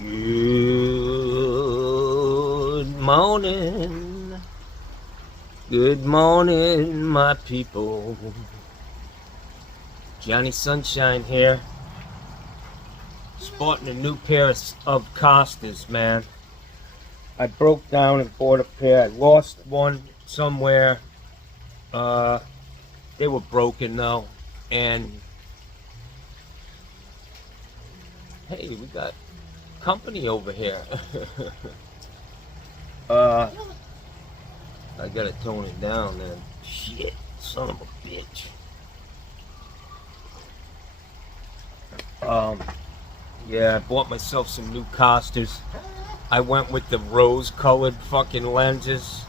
Good morning. Good morning, my people. Johnny Sunshine here. Sporting a new pair of Costas, man. I broke down and bought a pair. I lost one somewhere. They were broken though. And hey, we got company over here. I gotta tone it down, man. Shit, son of a bitch. Yeah, I bought myself some new Costas. I went with the rose-colored fucking lenses.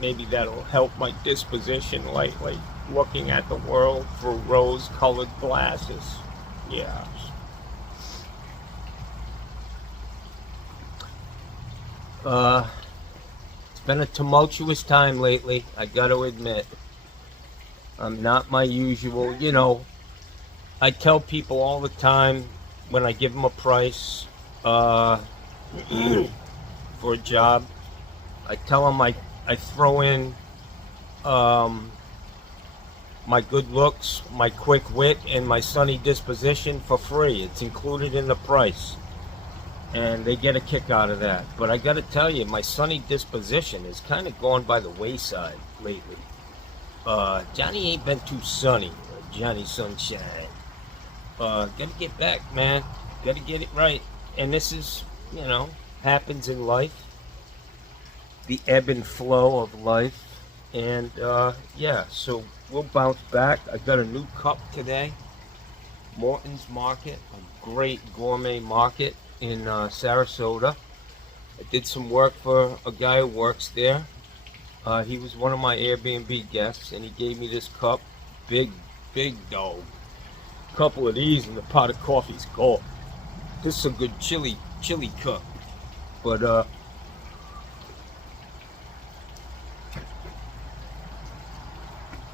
Maybe that'll help my disposition lately. Looking at the world through rose-colored glasses. Yeah. It's been a tumultuous time lately, I gotta admit. I'm not my usual, I tell people all the time when I give them a price for a job, I tell them I throw in my good looks, my quick wit, and my sunny disposition for free. It's included in the price. And they get a kick out of that. But I gotta tell you, my sunny disposition has kind of gone by the wayside lately. Johnny ain't been too sunny, Johnny Sunshine. Gotta get back, man. Gotta get it right. And this is, happens in life. The ebb and flow of life. And, yeah, so we'll bounce back. I got a new cup today. Morton's Market, a great gourmet market in Sarasota. I did some work for a guy who works there. He was one of my Airbnb guests, and he gave me this cup. Big dog. Couple of these and the pot of coffee's gone. This is a good chili cup. But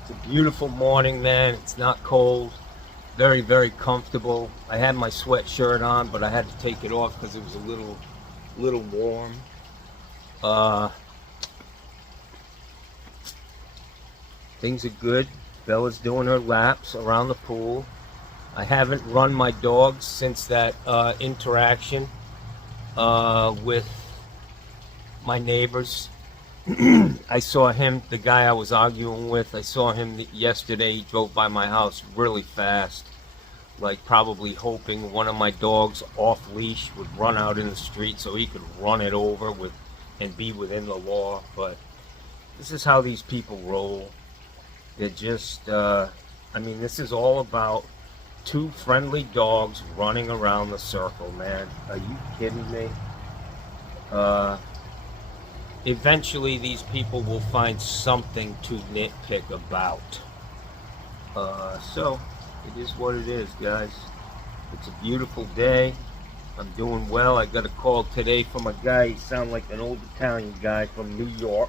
it's a beautiful morning, man. It's not cold. Very, very comfortable. I had my sweatshirt on, but I had to take it off because it was a little warm. Things are good. Bella's doing her laps around the pool. I haven't run my dogs since that interaction with my neighbors. I saw him, the guy I was arguing with, I saw him yesterday. He drove by my house really fast, like probably hoping one of my dogs off leash would run out in the street so he could run it over and be within the law. But this is how these people roll. They're just, this is all about two friendly dogs running around the circle, man. Are you kidding me? Eventually these people will find something to nitpick about. So it is what it is, guys. It's a beautiful day. I'm doing well. I got a call today from a guy. He sounded like an old Italian guy from New York.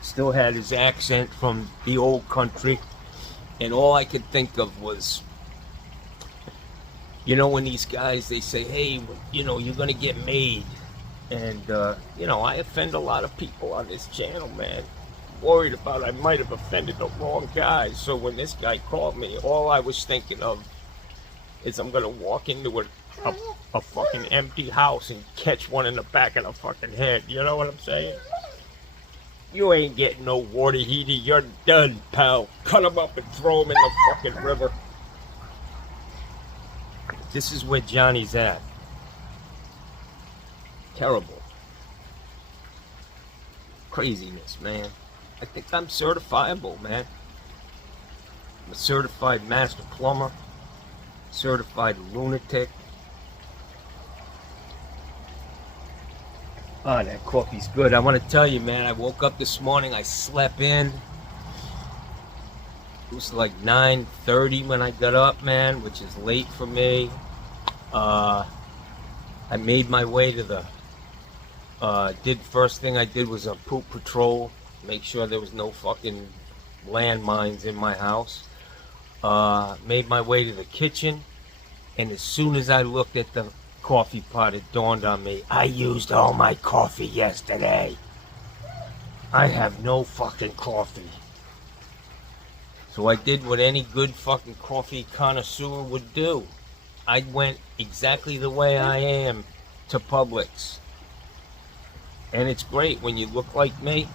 Still had his accent from the old country. And all I could think of was, when these guys, they say, hey, you're going to get made. And, I offend a lot of people on this channel, man. Worried about I might have offended the wrong guy. So when this guy called me, all I was thinking of is I'm going to walk into a fucking empty house and catch one in the back of the fucking head. You know what I'm saying? You ain't getting no water heater. You're done, pal. Cut him up and throw him in the fucking river. This is where Johnny's at. Terrible. Craziness, man. I think I'm certifiable, man. I'm a certified master plumber, certified lunatic. Oh, that coffee's good. I want to tell you, man, I woke up this morning, I slept in. It was like 9:30 when I got up, man, which is late for me. I made my way to the first thing I did was a poop patrol, make sure there was no fucking landmines in my house. Made my way to the kitchen, and as soon as I looked at the coffee pot, it dawned on me, I used all my coffee yesterday. I have no fucking coffee. So I did what any good fucking coffee connoisseur would do. I went exactly the way I am to Publix. And it's great when you look like me,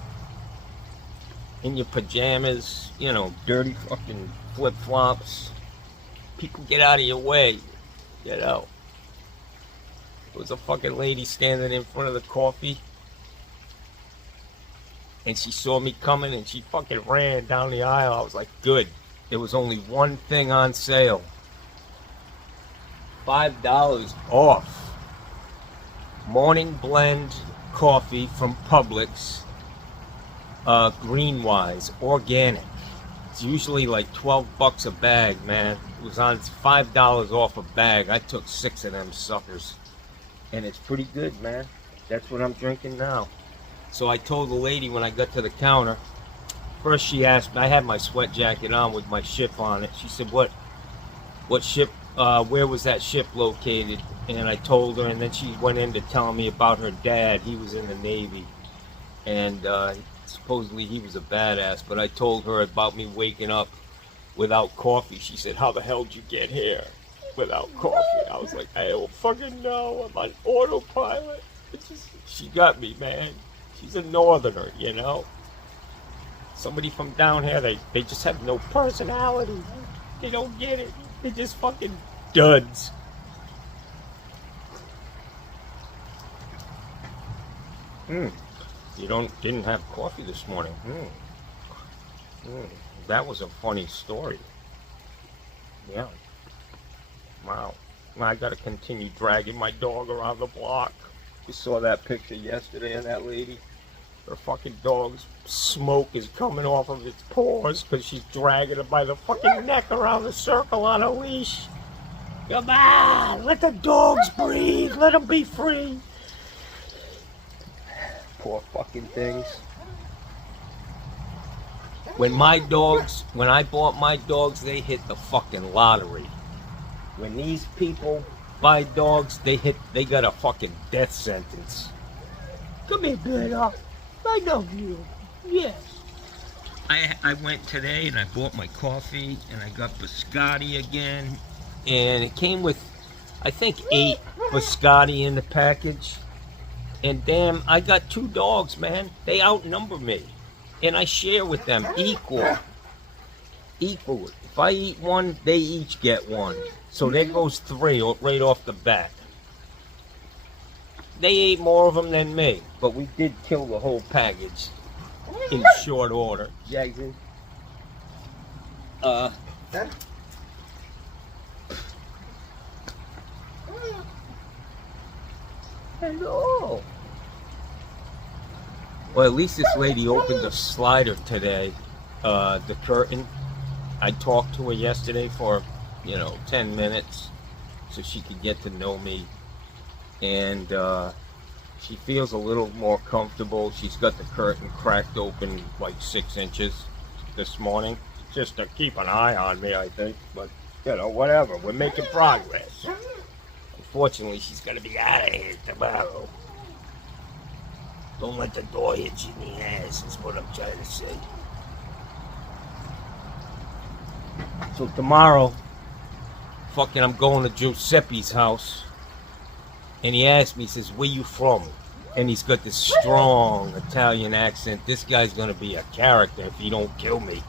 in your pajamas, you know, dirty fucking flip-flops. People get out of your way, you know. There was a fucking lady standing in front of the coffee, and she saw me coming and she fucking ran down the aisle. I was like, good. There was only one thing on sale. $5 off. Morning blend coffee from Publix. Greenwise, organic. It's usually like 12 bucks a bag, man. It was on $5 off a bag. I took 6 of them suckers. And it's pretty good, man. That's what I'm drinking now. So I told the lady when I got to the counter, first she asked me, I had my sweat jacket on with my ship on it. She said, what ship, where was that ship located? And I told her, and then she went into telling me about her dad. He was in the Navy. And supposedly he was a badass, but I told her about me waking up without coffee. She said, how the hell did you get here without coffee? I was like, I don't fucking know. I'm on autopilot. It's just, she got me, man. She's a northerner, you know. Somebody from down here, they just have no personality. They don't get it. They're just fucking duds. You didn't have coffee this morning. That was a funny story. Yeah. Wow. Now I gotta continue dragging my dog around the block. You saw that picture yesterday of that lady. Her fucking dog's smoke is coming off of its paws because she's dragging it by the fucking neck around the circle on a leash. Come on, let the dogs breathe. Let them be free. Poor fucking things. When I bought my dogs, they hit the fucking lottery. When these people buy dogs, they got a fucking death sentence. Come here, Berta. I love you. Yes. I went today and I bought my coffee and I got biscotti again. And it came with, I think, 8 biscotti in the package. And damn, I got 2 dogs, man. They outnumber me. And I share with them equal. If I eat one, they each get one. So there goes 3 right off the bat. They ate more of them than me, but we did kill the whole package in short order. Jackson. Hello. Well, at least this lady opened the slider today, the curtain. I talked to her yesterday for, 10 minutes so she could get to know me. And she feels a little more comfortable. She's got the curtain cracked open like 6 inches this morning, just to keep an eye on me, I think. But, whatever. We're making progress. Unfortunately, she's going to be out of here tomorrow. Don't let the door hit you in the ass, is what I'm trying to say. So tomorrow, I'm going to Giuseppe's house. And he asked me, he says, where you from? And he's got this strong Italian accent. This guy's going to be a character if he don't kill me.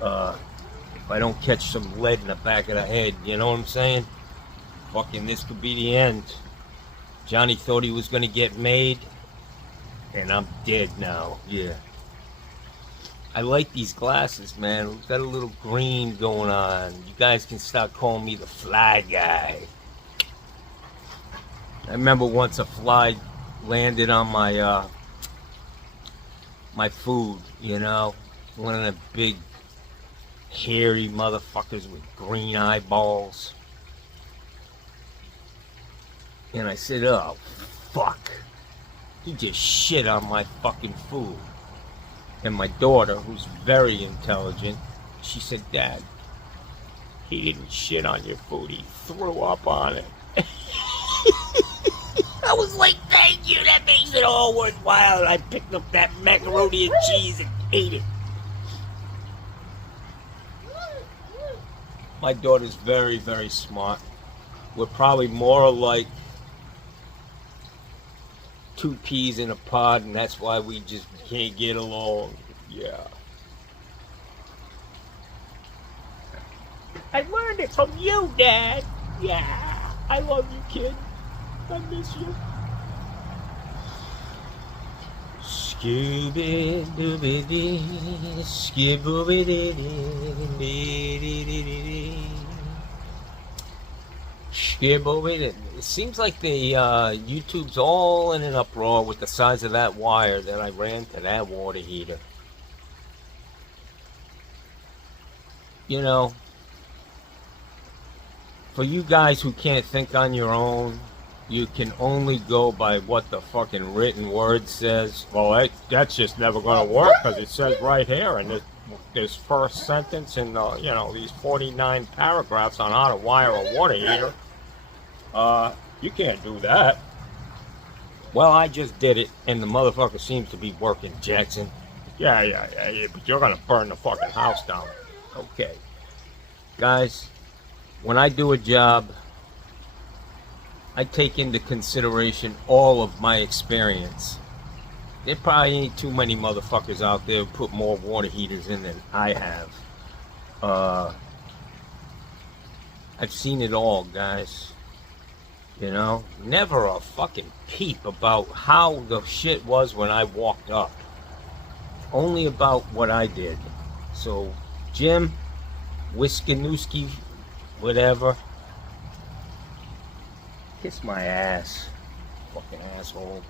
If I don't catch some lead in the back of the head, you know what I'm saying? This could be the end. Johnny thought he was going to get made. And I'm dead now, yeah. I like these glasses, man. We've got a little green going on. You guys can start calling me the fly guy. I remember once a fly landed on my my food, one of the big hairy motherfuckers with green eyeballs. And I said, oh, fuck. He just shit on my fucking food. And my daughter, who's very intelligent, she said, Dad, he didn't shit on your food, he threw up on it. it all worthwhile. I picked up that macaroni and cheese and ate it. My daughter's very, very smart. We're probably more like two peas in a pod, and that's why we just can't get along. Yeah. I learned it from you, Dad. Yeah. I love you, kid. I miss you. Scooby-Dooby-Dee, Skibooby-Dee-Dee-Dee-Dee-Dee. Skibooby-Dee. It seems like the YouTube's all in an uproar with the size of that wire that I ran to that water heater. You know, for you guys who can't think on your own, you can only go by what the fucking written word says. Well, that's just never going to work because it says right here in this first sentence in the, you know, these 49 paragraphs on how to wire a water heater. You can't do that. Well, I just did it, and the motherfucker seems to be working, Jackson. Yeah, but you're going to burn the fucking house down. Okay. Guys, when I do a job, I take into consideration all of my experience. There probably ain't too many motherfuckers out there who put more water heaters in than I have. I've seen it all, guys. You know, never a fucking peep about how the shit was when I walked up. Only about what I did. So, Jim, Wiskanooski, whatever. Kiss my ass. Fucking asshole.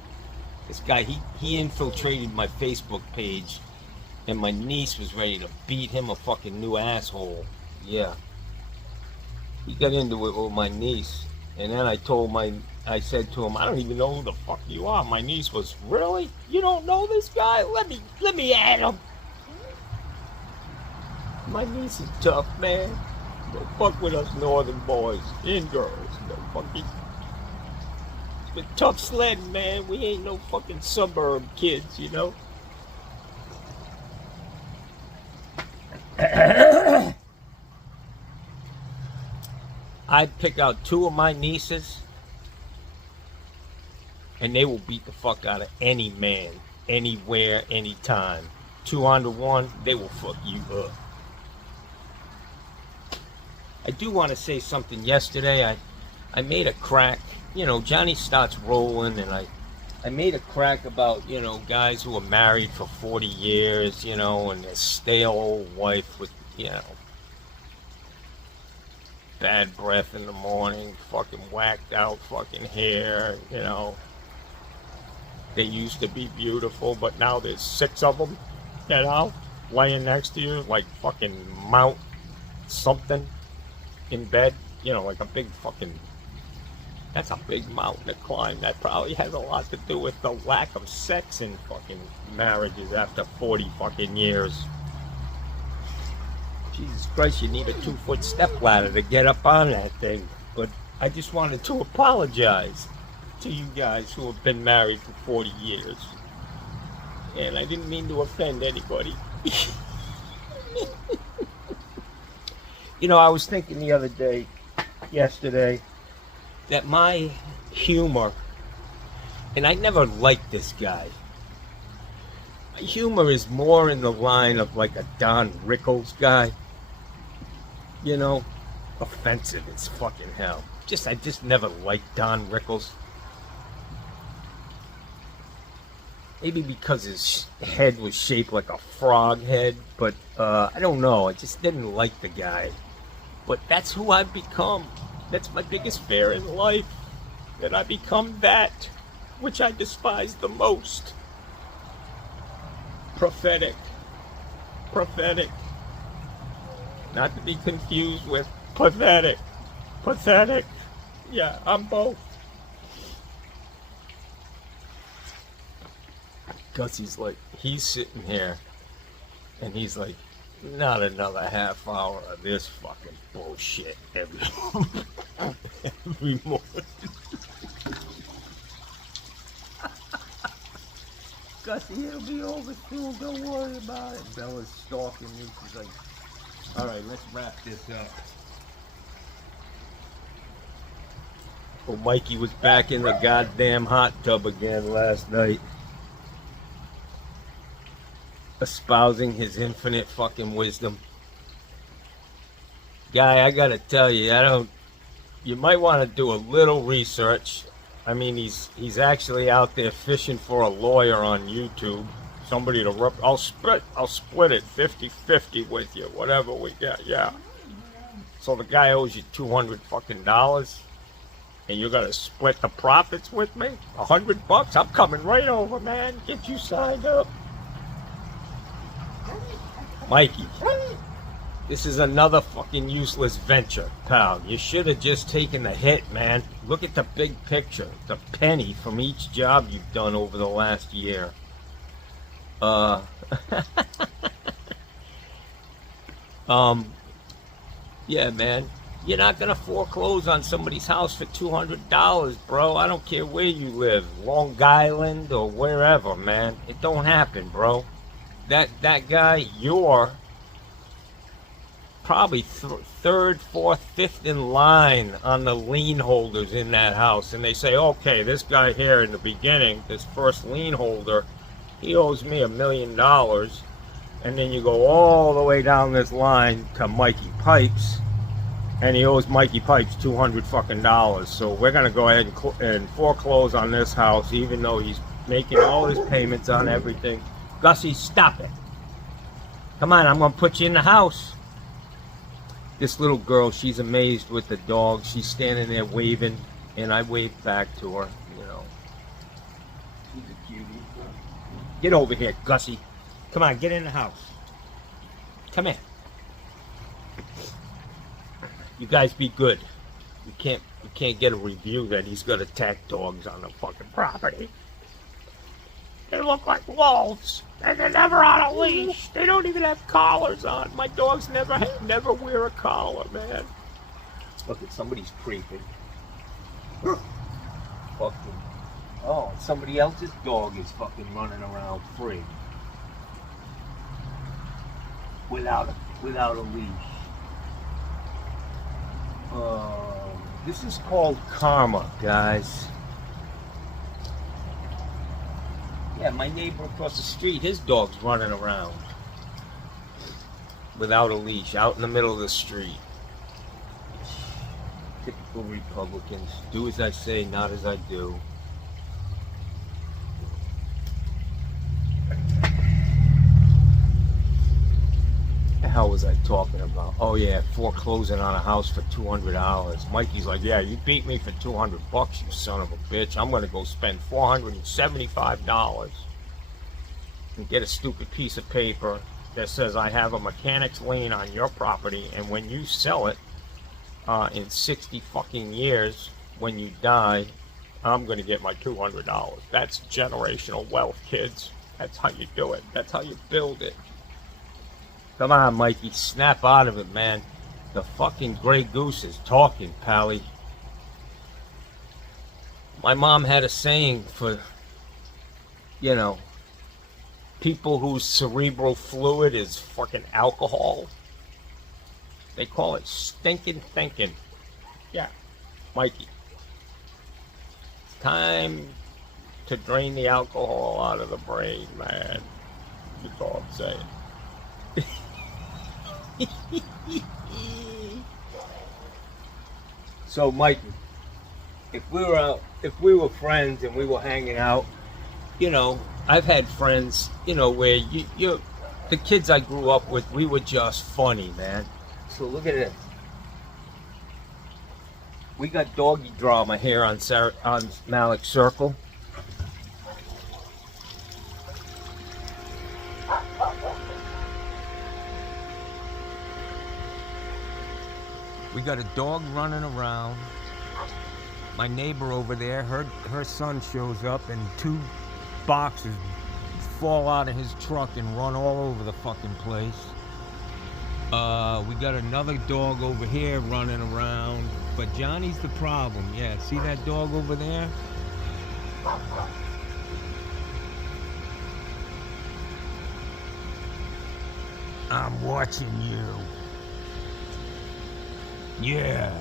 This guy, he infiltrated my Facebook page, and my niece was ready to beat him a fucking new asshole. Yeah. He got into it with my niece, and then I said to him, I don't even know who the fuck you are. My niece was, really? You don't know this guy? Let me at him. My niece is tough, man. Don't fuck with us northern boys and girls. No fucking... But tough sledding, man. We ain't no fucking suburb kids, you know. I'd pick out two of my nieces, and they will beat the fuck out of any man, anywhere, anytime. 2 on 1, they will fuck you up. I do want to say something. Yesterday, I made a crack. You know, Johnny starts rolling, and I made a crack about, you know, guys who are married for 40 years, you know, and their stale old wife with, you know, bad breath in the morning, fucking whacked out fucking hair, you know. They used to be beautiful, but now there's 6 of them, you know, laying next to you like fucking Mount something in bed, you know, like a big fucking... That's a big mountain to climb. That probably has a lot to do with the lack of sex in fucking marriages after 40 fucking years. Jesus Christ, you need a 2-foot step ladder to get up on that thing. But I just wanted to apologize to you guys who have been married for 40 years. And I didn't mean to offend anybody. You know, I was thinking the other day, yesterday, that my humor, and I never liked this guy, my humor is more in the line of like a Don Rickles guy. You know, offensive as fucking hell. I just never liked Don Rickles. Maybe because his head was shaped like a frog head, but I don't know. I just didn't like the guy. But that's who I've become. That's my biggest fear in life, that I become that which I despise the most. Prophetic. Prophetic. Not to be confused with pathetic. Pathetic. Yeah, I'm both. Gussie's like, he's sitting here, and he's like, not another half hour of this fucking bullshit every morning. Gussie, it'll be over soon. Don't worry about it. Bella's stalking me. She's like, all right, let's wrap this up. Well, Mikey was back in the goddamn hot tub again last night, espousing his infinite fucking wisdom. Guy, I gotta tell you, you might want to do a little research. I mean, he's actually out there fishing for a lawyer on YouTube. Somebody to I'll split it 50-50 with you, whatever we get, yeah. So the guy owes you $200 fucking, and you're gonna split the profits with me? $100? I'm coming right over, man. Get you signed up. Mikey, this is another fucking useless venture, pal. You should have just taken the hit, man. Look at the big picture. The penny from each job you've done over the last year. Yeah, man. You're not gonna foreclose on somebody's house for $200, bro. I don't care where you live, Long Island or wherever, man. It don't happen, bro. That guy, you're probably third, fourth, fifth in line on the lien holders in that house. And they say, okay, this guy here in the beginning, this first lien holder, he owes me $1 million. And then you go all the way down this line to Mikey Pipes, and he owes Mikey Pipes $200 fucking. So we're gonna go ahead and foreclose on this house, even though he's making all his payments on everything. Gussie, stop it. Come on, I'm gonna put you in the house. This little girl, she's amazed with the dog. She's standing there waving, and I waved back to her, you know. She's a cutie. Get over here, Gussie. Come on, get in the house. Come in. You guys be good. You can't get a review that he's gonna attack dogs on the fucking property. They look like wolves, and they're never on a leash. They don't even have collars on. My dogs never wear a collar, man. Look at somebody's creeping. Fucking. Oh, somebody else's dog is fucking running around free. Without a leash. This is called karma, guys. Yeah, my neighbor across the street, his dog's running around without a leash, out in the middle of the street. Typical Republicans. Do as I say, not as I do. The hell was I talking about? Oh yeah, foreclosing on a house for $200. Mikey's like, yeah, you beat me for $200, you son of a bitch. I'm gonna go spend $475 and get a stupid piece of paper that says I have a mechanic's lien on your property, and when you sell it in 60 fucking years, when you die, I'm gonna get my $200. That's generational wealth, kids. That's how you do it. That's how you build it. Come on, Mikey, snap out of it, man. The fucking Grey Goose is talking, Pally. My mom had a saying for, you know, people whose cerebral fluid is fucking alcohol. They call it stinking thinking. Yeah, Mikey. It's time to drain the alcohol out of the brain, man. That's all I'm saying. So, Mikey, if we were friends and we were hanging out, you know, I've had friends, you know, where you the kids I grew up with, we were just funny, man. So look at this. We got doggy drama here on Malik Circle. We got a dog running around. My neighbor over there, her son shows up and 2 boxes fall out of his truck and run all over the fucking place. We got another dog over here running around, but Johnny's the problem. Yeah, see that dog over there? I'm watching you. Yeah.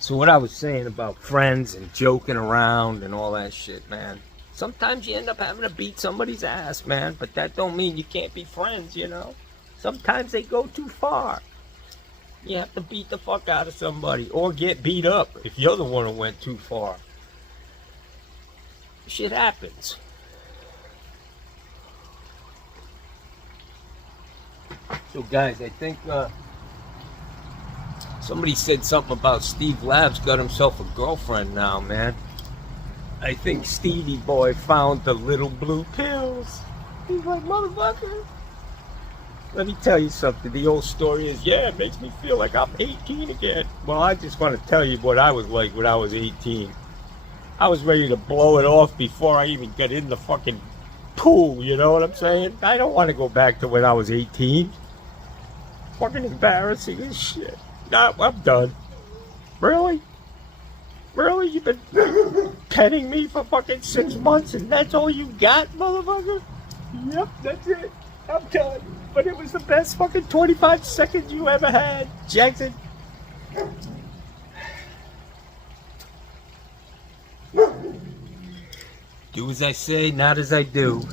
So what I was saying about friends and joking around and all that shit, man. Sometimes you end up having to beat somebody's ass, man. But that don't mean you can't be friends, you know. Sometimes they go too far. You have to beat the fuck out of somebody or get beat up if you're the one who went too far. Shit happens. So guys, I think somebody said something about Steve Labs got himself a girlfriend now, man. I think Stevie boy found the little blue pills. He's like, motherfucker. Let me tell you something. The old story is, yeah, it makes me feel like I'm 18 again. Well, I just want to tell you what I was like when I was 18. I was ready to blow it off before I even got in the fucking pool, you know what I'm saying? I don't want to go back to when I was 18. Fucking embarrassing as shit. Nah, I'm done. Really? Really? You've been petting me for fucking 6 months and that's all you got, motherfucker? Yep, that's it. I'm done. But it was the best fucking 25 seconds you ever had, Jackson. Do as I say, not as I do.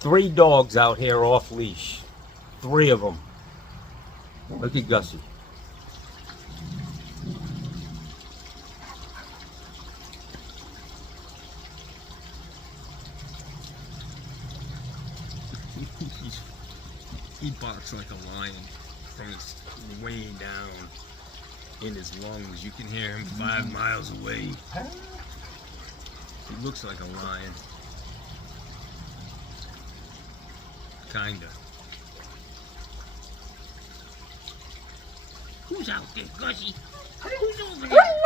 3 dogs out here off leash. 3 of them. Look at Gussie. He barks like a lion from his way down in his lungs. You can hear him 5 miles away. He looks like a lion. Kinda. Who's out there, Gussie? Who's over there?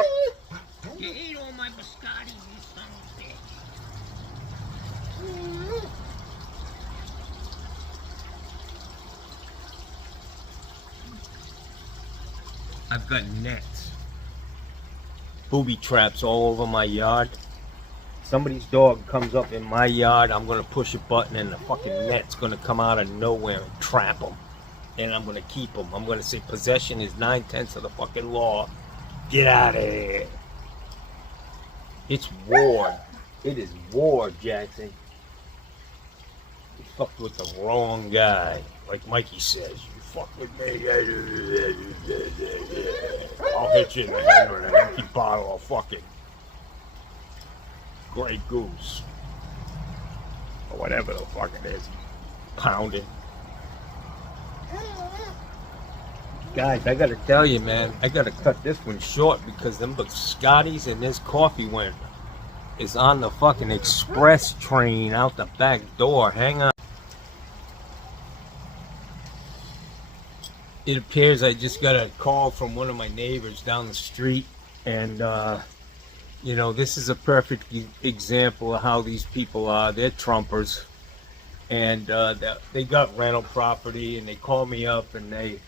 You ate all my biscottis, you son of a bitch. I've got nets. Booby traps all over my yard. Somebody's dog comes up in my yard, I'm gonna push a button and the fucking net's gonna come out of nowhere and trap them. And I'm gonna keep them. I'm gonna say possession is 9/10 of the fucking law. Get out of here. It's war. It is war, Jackson. You fucked with the wrong guy. Like Mikey says, you fuck with me. I'll hit you in the head with an empty bottle of fucking Grey Goose. Or whatever the fuck it is. Pounding. Guys, I gotta tell you, man, I gotta cut this one short because them biscottis and this coffee is on the fucking express train out the back door. Hang on. It appears I just got a call from one of my neighbors down the street, and you know, this is a perfect example of how these people are. They're Trumpers, and they got rental property, and they call me up, and they,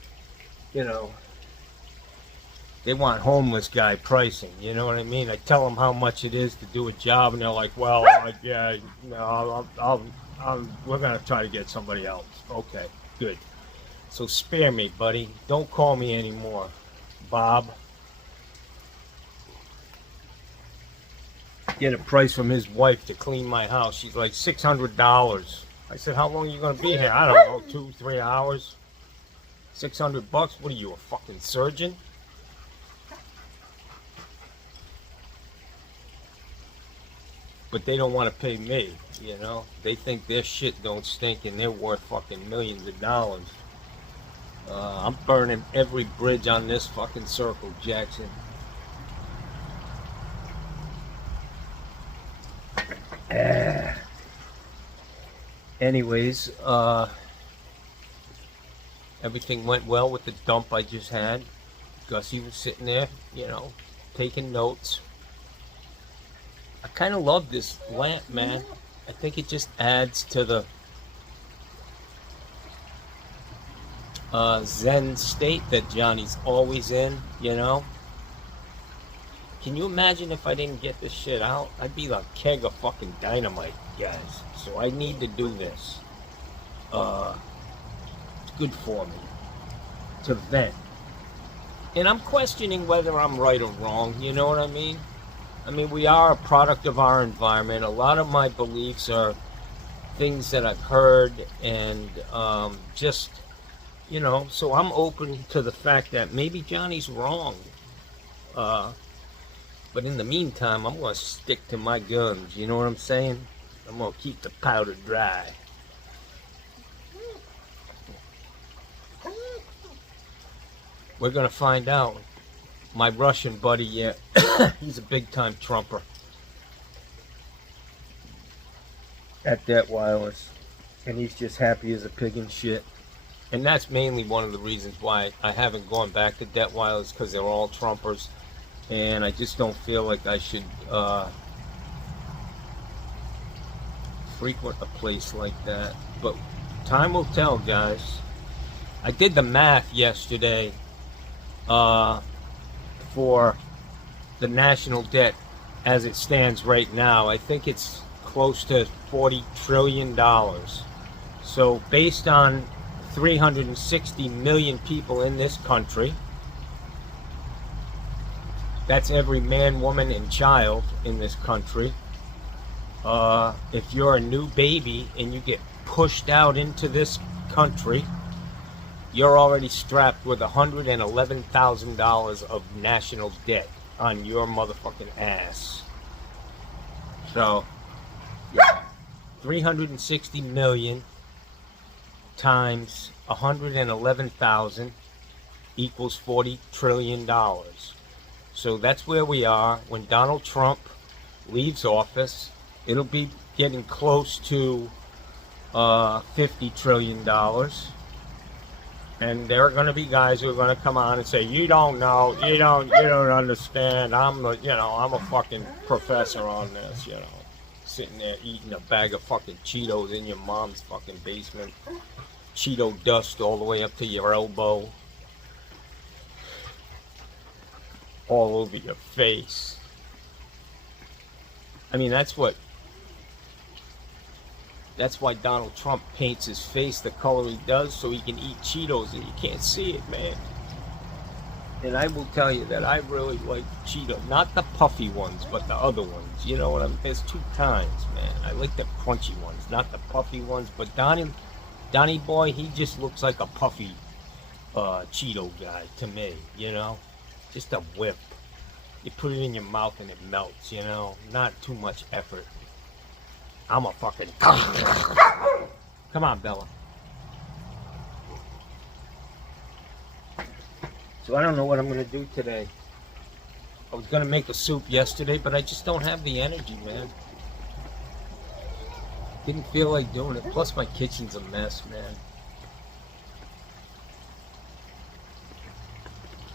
you know, they want homeless guy pricing. You know what I mean? I tell them how much it is to do a job, and they're like, "Well, yeah, no, we're gonna try to get somebody else." Okay, good. So spare me, buddy. Don't call me anymore, Bob. Get a price from his wife to clean my house. She's like $600. I said, "How long are you gonna be here?" "I don't know, 2-3 hours." $600? What are you, a fucking surgeon? But they don't want to pay me, you know? They think their shit don't stink and they're worth fucking millions of dollars. I'm burning every bridge on this fucking circle, Jackson. Anyways, everything went well with the dump I just had. Gussie was sitting there, you know, taking notes. I kind of love this lamp, man. I think it just adds to the Zen state that Johnny's always in, you know. Can you imagine if I didn't get this shit out? I'd be like a keg of fucking dynamite, guys. So I need to do this. It's good for me to vent. And I'm questioning whether I'm right or wrong, you know what I mean? I mean, we are a product of our environment. A lot of my beliefs are things that I've heard and just, you know, so I'm open to the fact that maybe Johnny's wrong. But in the meantime, I'm going to stick to my guns, you know what I'm saying? I'm going to keep the powder dry. We're going to find out. My Russian buddy, yeah, he's a big-time Trumper at Det Wireless. And he's just happy as a pig in shit. And that's mainly one of the reasons why I haven't gone back to Det Wireless, because they're all Trumpers. And I just don't feel like I should frequent a place like that. But time will tell, guys. I did the math yesterday for the national debt as it stands right now. I think it's close to $40 trillion. So based on 360 million people in this country, that's every man, woman, and child in this country. If you're a new baby and you get pushed out into this country, you're already strapped with $111,000 of national debt on your motherfucking ass. So, yeah, 360 million times 111,000 equals $40 trillion. So that's where we are. When Donald Trump leaves office, it'll be getting close to $50 trillion. And there are going to be guys who are going to come on and say, you don't know, you don't understand. I'm a fucking professor on this, you know. Sitting there eating a bag of fucking Cheetos in your mom's fucking basement. Cheeto dust all the way up to your elbow. All over your face. I mean, that's why Donald Trump paints his face the color he does, so he can eat Cheetos and you can't see it, man. And I will tell you that I really like Cheetos. Not the puffy ones, but the other ones. You know what I mean? There's two kinds, man. I like the crunchy ones, not the puffy ones. But Donnie boy, he just looks like a puffy Cheeto guy to me, you know? Just a whip. You put it in your mouth and it melts, you know? Not too much effort. I'm a fucking... Come on, Bella. So I don't know what I'm going to do today. I was going to make a soup yesterday, but I just don't have the energy, man. Didn't feel like doing it. Plus my kitchen's a mess, man.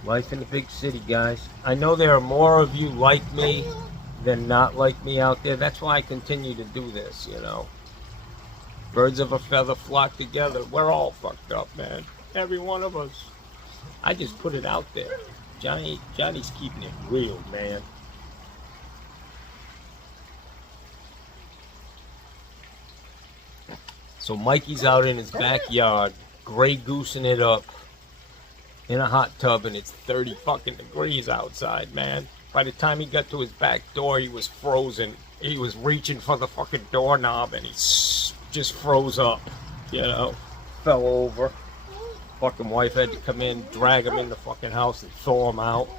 Life in the big city, guys. I know there are more of you like me than not like me out there. That's why I continue to do this, you know. Birds of a feather flock together. We're all fucked up, man. Every one of us. I just put it out there. Johnny's keeping it real, man. So Mikey's out in his backyard, gray goosing it up in a hot tub, and it's 30 fucking degrees outside, man. By the time he got to his back door, he was frozen. He was reaching for the fucking doorknob, and he just froze up, you know. Fell over. Fucking wife had to come in, drag him in the fucking house, and thaw him out.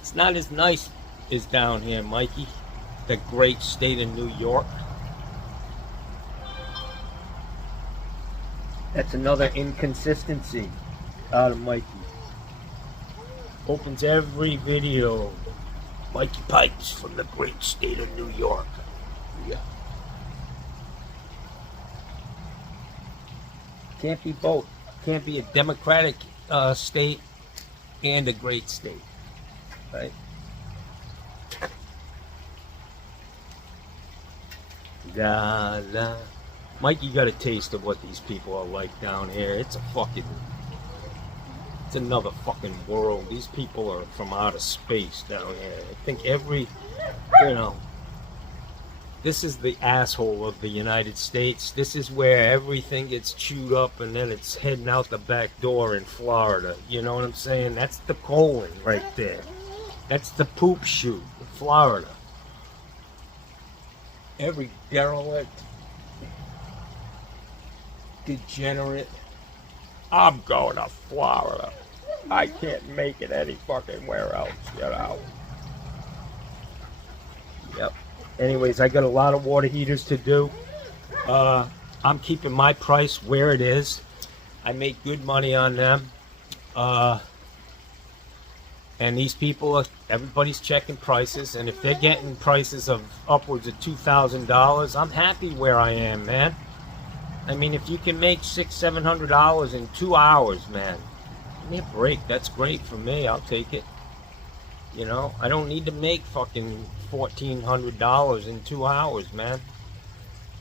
It's not as nice as down here, Mikey. The great state of New York. That's another inconsistency out of Mikey. Opens every video. Mikey Pipes from the great state of New York. Yeah. Can't be both. Can't be a democratic state and a great state. Right? La la. Mikey got a taste of what these people are like down here. It's It's another fucking world. These people are from outer space down here. I think every, you know, this is the asshole of the United States. This is where everything gets chewed up and then it's heading out the back door in Florida. You know what I'm saying? That's the colon right there. That's the poop chute in Florida. Every derelict, degenerate, I'm going to Florida. I can't make it any fucking where else, you know. Yep. Anyways, I got a lot of water heaters to do. I'm keeping my price where it is. I make good money on them. And these people, everybody's checking prices. And if they're getting prices of upwards of $2,000, I'm happy where I am, man. I mean, if you can make $600-700 in 2 hours, man, give me a break. That's great for me. I'll take it. You know, I don't need to make fucking $1,400 in 2 hours, man.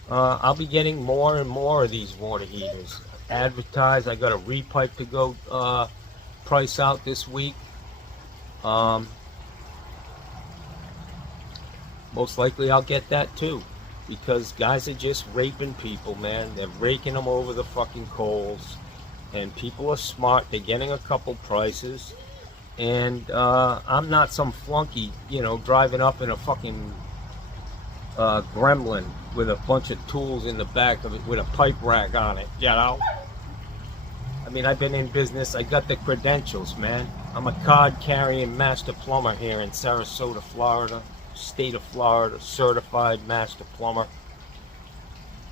I'll be getting more and more of these water heaters. Advertise. I got a repipe to go price out this week. Most likely I'll get that too, because guys are just raping people, man. They're raking them over the fucking coals, and people are smart. They're getting a couple prices, and I'm not some flunky, you know, driving up in a fucking Gremlin with a bunch of tools in the back of it with a pipe rack on it, you know. I mean, I've been in business. I got the credentials, man. I'm a card-carrying master plumber here in Sarasota, Florida, state of Florida, certified master plumber.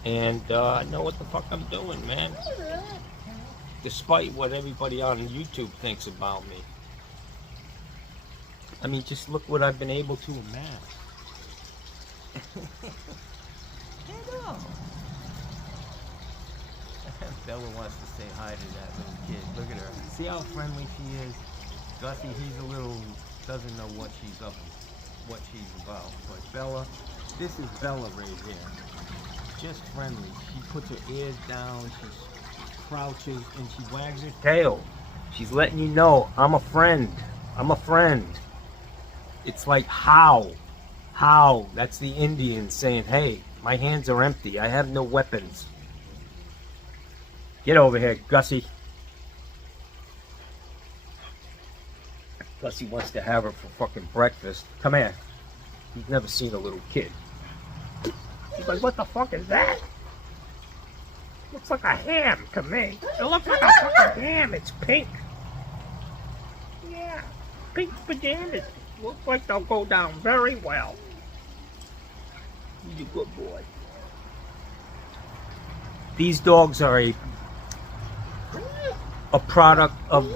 And I know what the fuck I'm doing, man. Despite what everybody on YouTube thinks about me. I mean, just look what I've been able to amass. Hello. Bella wants to say hi to that little kid. Look at her. See how friendly she is? Gussie, he's a little, doesn't know what she's up, what she's about. But Bella, this is Bella right here. Just friendly. She puts her ears down, she crouches, and she wags her tail. She's letting you know, I'm a friend. I'm a friend. It's like how. That's the Indian saying, hey, my hands are empty. I have no weapons. Get over here, Gussie. Gussie wants to have her for fucking breakfast. Come here. You've never seen a little kid. She's like, what the fuck is that? Looks like a ham to me. It looks like a fucking ham. It's pink. Yeah. Pink pajamas. Looks like they'll go down very well. He's a good boy. These dogs are a product of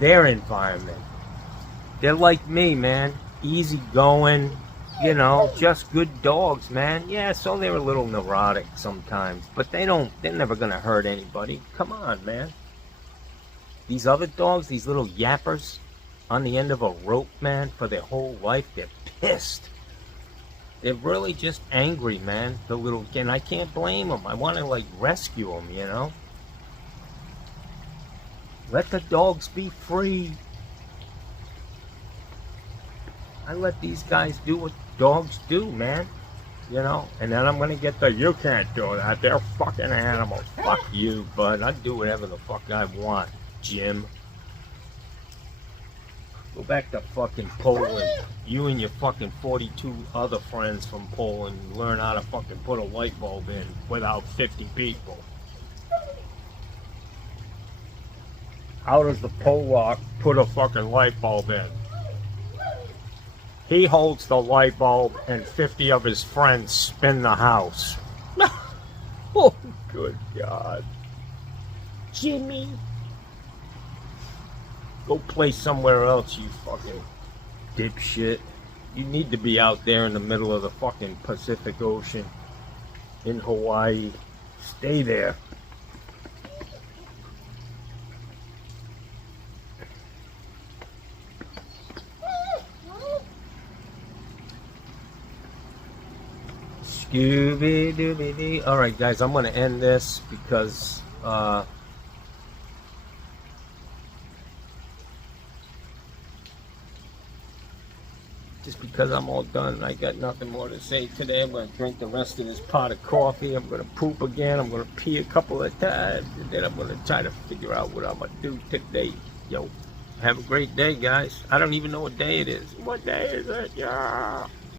their environment. They're like me, man. Easy going, you know, just good dogs, man. Yeah, so they're a little neurotic sometimes, but they're never gonna hurt anybody. Come on, man. These other dogs, these little yappers on the end of a rope, man, for their whole life, they're pissed. They're really just angry, man. The little, and I can't blame them. I want to, like, rescue them, you know? Let the dogs be free. I let these guys do what dogs do, man. You know? And then I'm going to get the, you can't do that. They're fucking animals. Fuck you, bud. I do whatever the fuck I want, Jim. Go back to fucking Poland. You and your fucking 42 other friends from Poland learn how to fucking put a light bulb in without 50 people. How does the Polak put a fucking light bulb in? He holds the light bulb and 50 of his friends spin the house. Oh, good God. Jimmy. Go play somewhere else, you fucking dipshit. You need to be out there in the middle of the fucking Pacific Ocean in Hawaii. Stay there. Scooby-Dooby-Doo. Alright guys, I'm going to end this because just because I'm all done and I got nothing more to say today. I'm going to drink the rest of this pot of coffee. I'm going to poop again. I'm going to pee a couple of times. And then I'm going to try to figure out what I'm going to do today. Yo, have a great day, guys. I don't even know what day it is. What day is it? Yeah.